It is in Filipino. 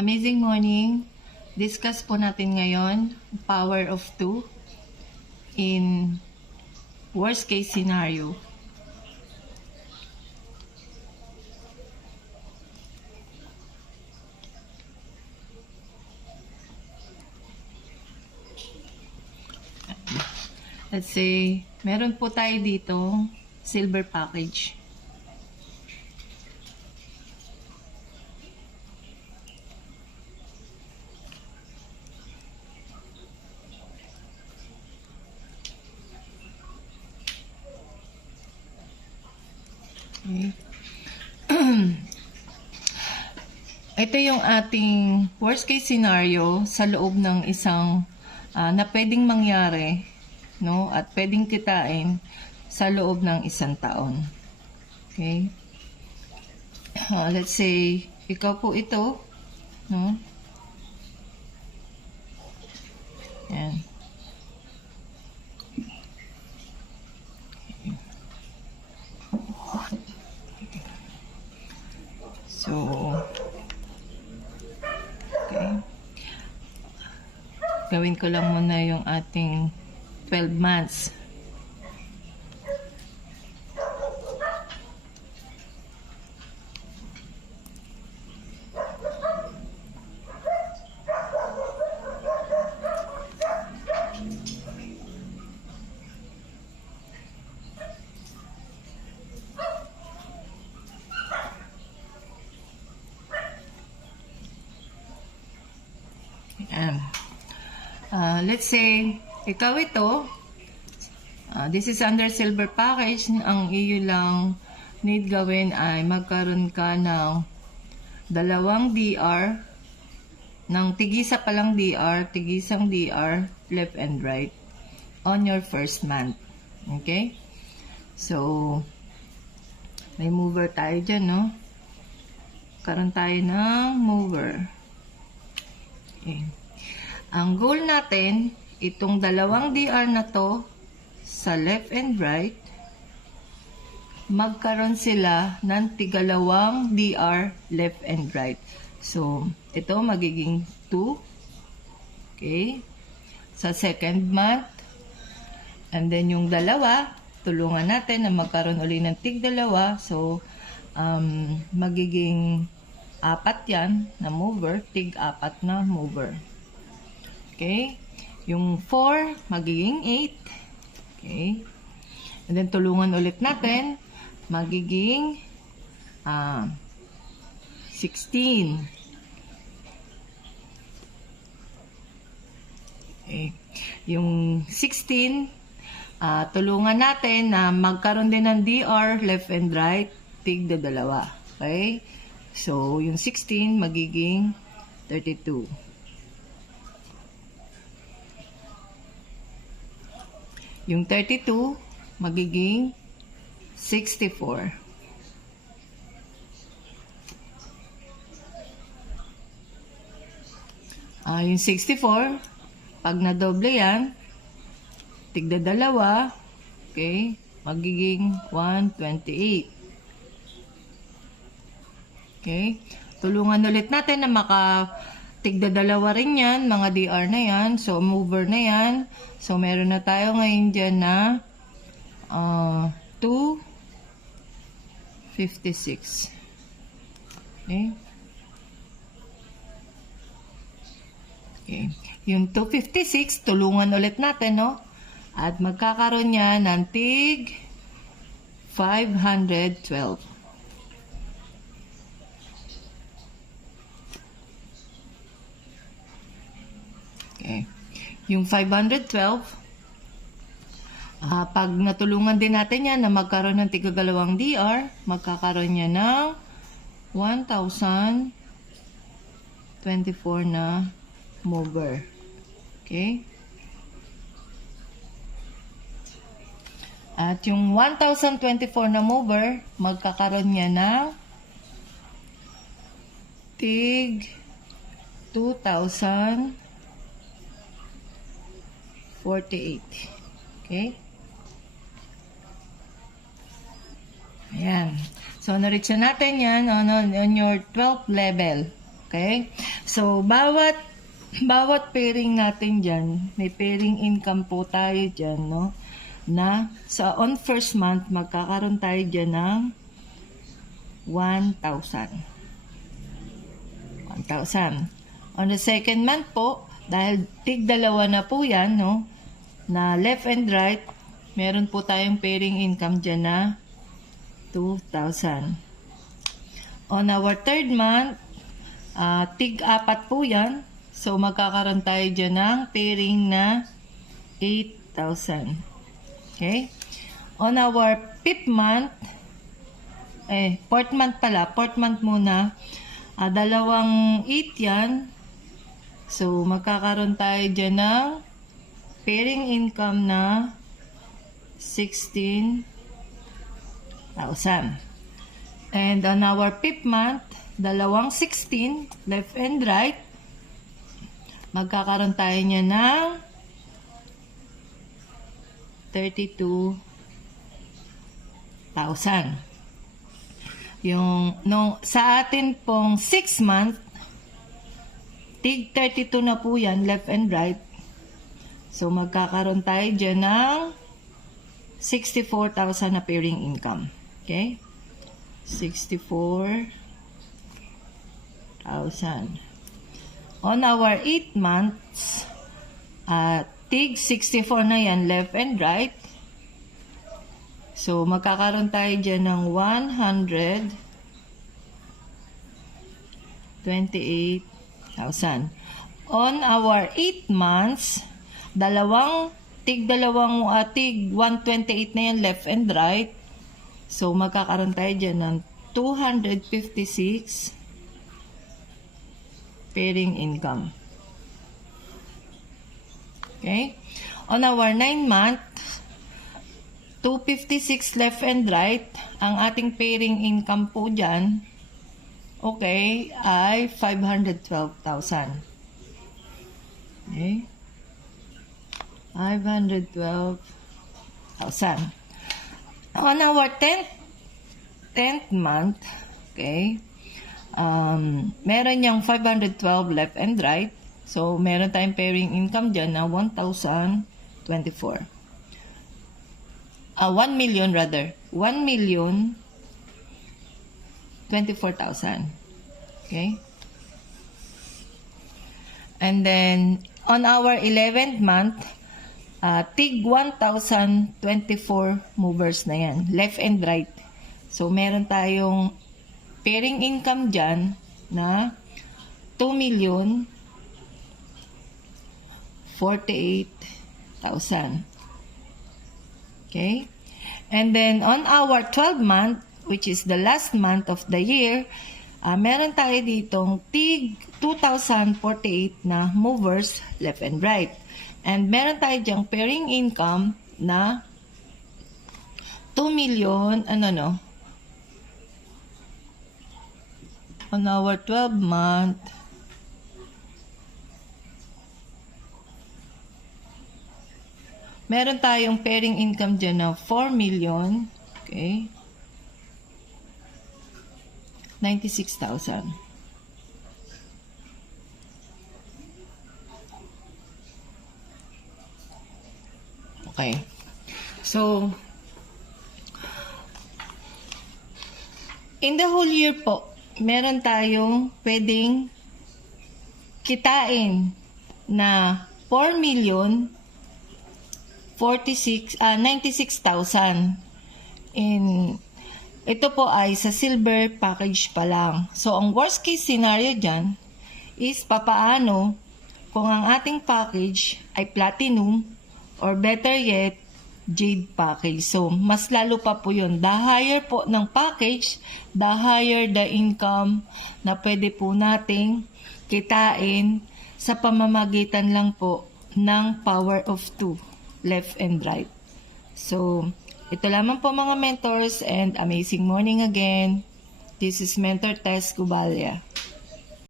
Amazing morning. Discuss po natin ngayon power of 2 in worst case scenario. Let's say, meron po tayo dito silver package. Okay. Ito yung ating worst case scenario sa loob ng isang na pwedeng mangyari, no? At pwedeng kitain sa loob ng isang taon. Okay? Let's say, ikaw po ito, no? Yan. So, okay. Gawin ko lang muna yung ating 12 months. Let's say, ikaw ito, this is under silver package. Ang iyo lang need gawin ay magkaroon ka ng dalawang DR, ng tigisa palang DR, tigisang DR, left and right, on your first month. Okay? So, may mover tayo dyan, no? Karoon tayo ng mover. Okay. Ang goal natin, itong dalawang DR na to, sa left and right, magkaroon sila ng tigalawang DR left and right. So, ito magiging 2. Okay? Sa second month. And then yung dalawa, tulungan natin na magkaroon uli ng tig-dalawa. So, magiging 4 yan na mover, tig-4 na mover. Okay? Yung 4, magiging 8. Okay? And then, tulungan ulit natin. Magiging 16. Okay. Yung 16, tulungan natin na magkaroon din ng DR, left and right, tigda dalawa. Okay? So, yung 16, magiging 32. Yung 32, magiging 64. Yung 64, pag nadoble yan, tigda dalawa, okay, magiging 128. Okay, tulungan ulit natin na tigda dalawa rin yan, mga DR na yan. So, mover na yan. So, meron na tayo ngayon dyan na 256. Okay. Okay. Yung 256, tulungan ulit natin, no? At magkakaroon niya ng tig 512. Okay. Yung 512, pag natulungan din natin yan na magkaroon ng tigagalawang DR, magkakaroon niya ng 1,024 na mover. Okay? At yung 1,024 na mover, magkakaroon niya ng tig 2,048. Okay? Ayan. So, na-reach na natin yan on your 12th level. Okay? So, bawat pairing natin dyan, may pairing income po tayo dyan, no? Na sa on first month, magkakaroon tayo dyan ng 1,000. 1,000. On the second month po, dahil tig-dalawa na po yan, no? Na left and right, meron po tayong pairing income dyan na 2,000. On our third month, tig-apat po yan. So, magkakaroon tayo dyan ng pairing na 8,000. Okay? On our fifth month, fourth month muna, dalawang 8 yan. So, magkakaroon tayo dyan ng pairing income na 16,000. And on our fifth month, dalawang 16, left and right, magkakaroon tayo niya ng 32,000. Sa atin pong 6 month, tig 32 na po yan, left and right. So, magkakaroon tayo dyan ng 64,000 na pairing income. Okay? 64,000. On our 8 months, tig 64 na yan, left and right. So, magkakaroon tayo dyan ng 128,000. On our 8 months, tig 128 na yan, left and right. So, magkakaroon tayo dyan ng 256 pairing income. Okay? On our 9 month, 256 left and right. Ang ating pairing income po dyan, okay, ay 512,000. Okay? 512,000. On our 10th month, okay, meron yung 512 left and right. So, meron tayong pairing income dyan na 1,024. 1 million rather. 1,024,000. Okay? And then, on our 11th month, tig 1,024 movers na yan. Left and right. So, meron tayong pairing income dyan na 2,048,000. Okay? And then, on our 12th month, which is the last month of the year, meron tayo ditong tig 2,048 na movers left and right. And meron tayo dyang pairing income na 2 million, on our 12 month, meron tayong pairing income dyan na 4 million, okay, 96,000. Okay. So, in the whole year po, meron tayong pwedeng kitain na 4,096,000. Ito po ay sa silver package pa lang. So, ang worst case scenario dyan is papaano kung ang ating package ay platinum or better yet, jade package. So, mas lalo pa po yun. The higher po ng package, the higher the income na pwede po nating kitain sa pamamagitan lang po ng power of 2, left and right. So, ito lamang po mga mentors and amazing morning again. This is Mentor Tess Cubalia.